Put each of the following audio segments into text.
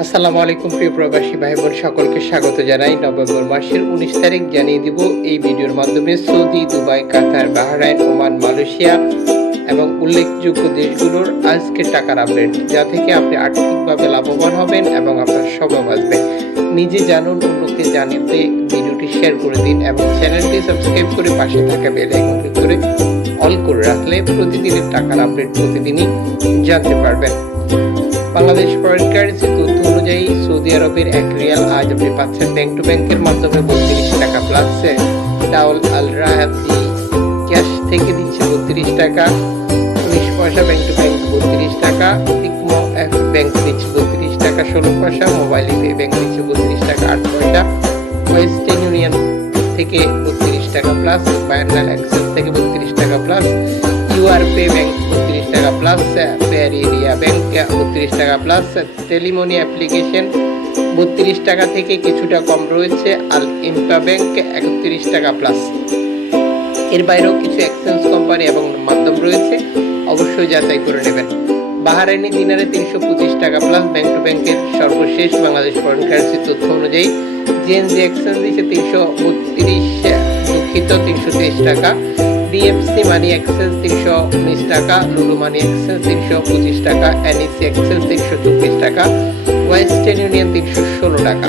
আসসালামু আলাইকুম, প্রিয় প্রবাসী ভাই বোন সকলকে স্বাগত জানাই। নভেম্বর মাসের উনিশ তারিখ জানিয়ে দিব এই ভিডিওর মাধ্যমে Saudi, Dubai, Qatar, Bahrain, Oman, Malaysia এবং উল্লেখযোগ্য দেশগুলোর আজকের টাকার আপডেট, যা থেকে আপনি আর্থিকভাবে লাভবান হবেন এবং আপনার সময় বাঁচবে। নিজে জানুন, অন্যকে জানিতে ভিডিওটি শেয়ার করে দিন এবং চ্যানেলটি সাবস্ক্রাইব করে পাশে থাকা বেল ক্লিক করে অল করে রাখলে প্রতিদিনের টাকার আপডেট প্রতিদিনই জানতে পারবেন। বাংলাদেশ ফরেন কারেন্সি আরবের এক রিয়াল আজ আপনি পাচ্ছেন ব্যাংক টু ব্যাংকের মাধ্যমে বত্রিশ টাকা প্লাস ডাউল আল রাহাতি ক্যাশ থেকে দিচ্ছে বত্রিশ টাকা। উনিশ পয়সা ব্যাংক টু ব্যাংক বত্রিশ টাকা। ইকমো এক ব্যাংক দিচ্ছে বত্রিশ টাকা, ষোলো পয়সা। মোবাইল পে ব্যাংক দিচ্ছে বত্রিশ টাকা, আট পয়সা। ওয়েস্টার্ন ইউনিয়ন থেকে বত্রিশ টাকা প্লাস বায়ান্নাল অ্যাক্সেস থেকে বত্রিশ টাকা প্লাস ইউআর পে ব্যাংক বত্রিশ টাকা প্লাস পেয়ার এরিয়া ব্যাংক বত্রিশ টাকা প্লাস টেলিমনি অ্যাপ্লিকেশন বত্রিশ টাকা থেকে কিছুটা কম রয়েছে আল ইম্পা ব্যাংক একত্রিশ টাকা প্লাস এর বাইরেও কিছু এক্সচেঞ্জ কোম্পানি এবং মাধ্যম রয়েছে, অবশ্যই যাচাই করে নেবেন। বাহারাইনি দিনারে তিনশো পঁচিশ টাকা প্লাস ব্যাংক টু ব্যাংকের সর্বশেষ বাংলাদেশ ফরেন কারেন্সি তথ্য অনুযায়ী জেএনজি এক্সচেঞ্জ দিচ্ছে তিনশো বত্রিশ, দুঃখিত তিনশো তেইশ টাকা। বিএফসি মানি এক্সচেঞ্জ তিনশো উনিশ টাকা লুলু মানি এক্সচেঞ্জ তিনশো পঁচিশ টাকা এনইসি এক্সচেঞ্জ তিনশো চব্বিশ টাকা ওয়েস্টার্ন ইউনিয়ন তিনশো ষোলো টাকা।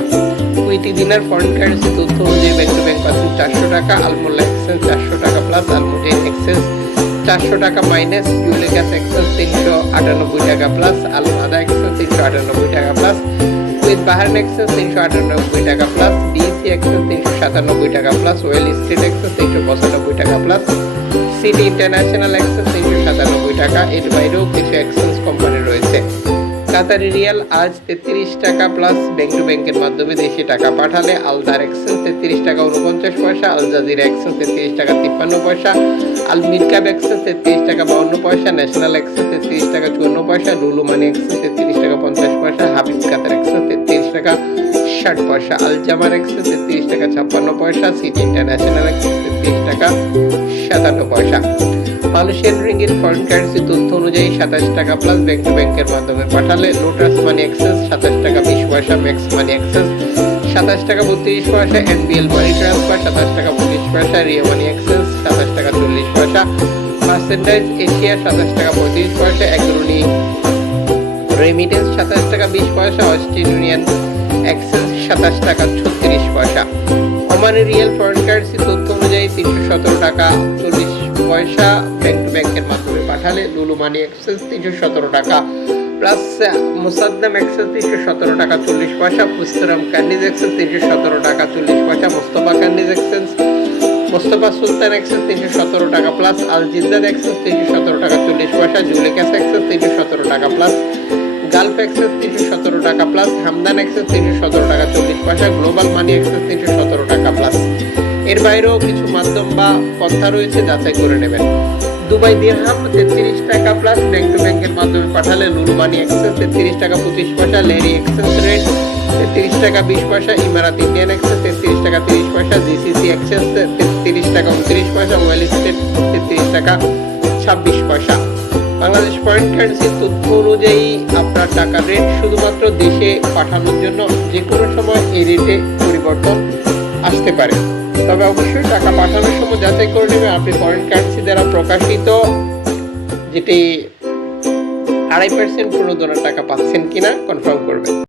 কুইটি দিনার ফরেন কারেন্সি তথ্য অনুযায়ী ব্যাংক টু ব্যাংক পাচ্ছেন চারশো টাকা আলমোল্লা এক্সচেঞ্জ চারশো টাকা প্লাস আলমুডেন এক্সচেঞ্জ চারশো টাকা মাইনাস জুয়েলিকাস এক্সচেঞ্জ তিনশো আটানব্বই টাকা প্লাস আলমাদা এক্সচেঞ্জ তিনশো আটানব্বই টাকা প্লাস কুইথ বাহারান এক্সচেঞ্জ তিনশো আটানব্বই টাকা প্লাস বিএসি এক্সচেঞ্জ তিনশো সাতানব্বই টাকা প্লাস ওয়েল স্ট্রিট এক্সচেঞ্জ তিনশো পঁচানব্বই টাকা প্লাস সিটি ইন্টারন্যাশনাল এক্সচেঞ্জ তিনশো সাতানব্বই টাকা এর বাইরেও কিছু এক্সচেঞ্জ কোম্পানি রয়েছে। কাতারি রিয়াল আজ তেত্রিশ টাকা প্লাস ব্যাংক টু ব্যাংকের মাধ্যমে দেশে টাকা পাঠালে আলদার এক্সচেঞ্জ তেত্রিশ টাকা উনপঞ্চাশ পয়সা আল জাজিরা এক্সচেঞ্জ তেত্রিশ টাকা তিপ্পান্ন পয়সা আল মিরকাব এক্সচেঞ্জ তেত্রিশ টাকা বাউন্ন পয়সা ন্যাশনাল এক্সচেঞ্জ তেত্রিশ টাকা চুয়ান্ন পয়সা লুলু মানি এক্সচেঞ্জ তেত্রিশ টাকা পঞ্চাশ পয়সা হাবিব কাতার ষাট পয়সা আল জামার এক্সচেঞ্জ তেত্রিশ টাকা, ছাপ্পান্ন পয়সা সিটি ইন্টারন্যাশনাল এক্সচেঞ্জ তেত্রিশ টাকা, সাতান্ন পয়সা। মালয়েশিয়ান রিঙ্গিত ফরেন কারেন্সি তথ্য অনুযায়ী সাতাশ টাকা প্লাস ব্যাংক টু ব্যাংকের মাধ্যমে পাঠালে লোটাস মানি এক্সেস সাতাশ টাকা, বিশ পয়সা ম্যাক্স মানি এক্সেস সাতাশ টাকা, বত্রিশ পয়সা এনবিএল মানি ট্রান্সফার সাতাশ টাকা, পঁচিশ পয়সা রিও মানি এক্সেস সাতাশ টাকা, চল্লিশ পয়সা পার্সেন্টাইজ এশিয়া সাতাশ টাকা, পঁয়ত্রিশ পয়সা অ্যাগ্রোনি রেমিটেন্স সাতাশ টাকা, বিশ পয়সা ওয়েস্টার্ন ইউনিয়ন এক্সেস সাতাশ টাকা, ছত্রিশ পয়সা। ওমানের রিয়েল ফরেন কারেন্সি তথ্য অনুযায়ী তিনশো সতেরো টাকা, চল্লিশ পয়সা ব্যাংক টু ব্যাংকের মাধ্যমে পাঠালে লুলু মানি এক্সেস তিনশো সতেরো টাকা। প্লাস মুসাদ্দাম এক্সেস তিনশো সতেরো টাকা, চল্লিশ পয়সা। পুস্তরাম ক্যান্ডিজ এক্সেস তিনশো সতেরো টাকা, চল্লিশ পয়সা। Mostafa candies access Mostafa Sultan access তিনশো সতেরো টাকা প্লাস আল জিদ্দাদ এক্সেস তিনশো সতেরো টাকা, চল্লিশ পয়সা। জুলেকাস এক্সেস তিনশো সতেরো টাকা প্লাস গালফ এক্সেস তিনশো সতেরো টাকা প্লাস হামদান এক্সেস তিনশো সতেরো টাকা চল্লিশ পয়সা গ্লোবাল মানি এক্সেস তিনশো সতেরো টাকা প্লাস এর বাইরেও কিছু মাধ্যম বা পন্থা রয়েছে, যাচাই করে নেবেন। দুবাই দিরহাম, তেত্রিশ টাকা প্লাস ব্যাংক টু ব্যাংকের মাধ্যমে পাঠালে লুলু মানি এক্সেস তেত্রিশ টাকা পঁচিশ পয়সা লেরি এক্সেস রেট তেত্রিশ টাকা বিশ পয়সা ইমারাত ইন্ডিয়ান এক্সেস তেত্রিশ টাকা তিরিশ পয়সা জিসিসি এক্সেস তেত্রিশ টাকা উনত্রিশ পয়সা ওয়েল স্টেট তেত্রিশ টাকা ছাব্বিশ পয়সা। বাংলাদেশ ফরেন কারেন্সি তথ্য অনুযায়ী আপনার টাকার রেট শুধুমাত্র দেশে পাঠানোর জন্য যে কোনো সময় এই রেটে পরিবর্তন আসতে পারে। তবে অবশ্যই টাকা পাঠানোর সময় যাচাই করে নেবেন। আপনি ফরেন কারেন্সি দ্বারা প্রকাশিত যেটি আড়াই পার্সেন্ট প্রণোদনার টাকা পাচ্ছেন কিনা কনফার্ম করবেন।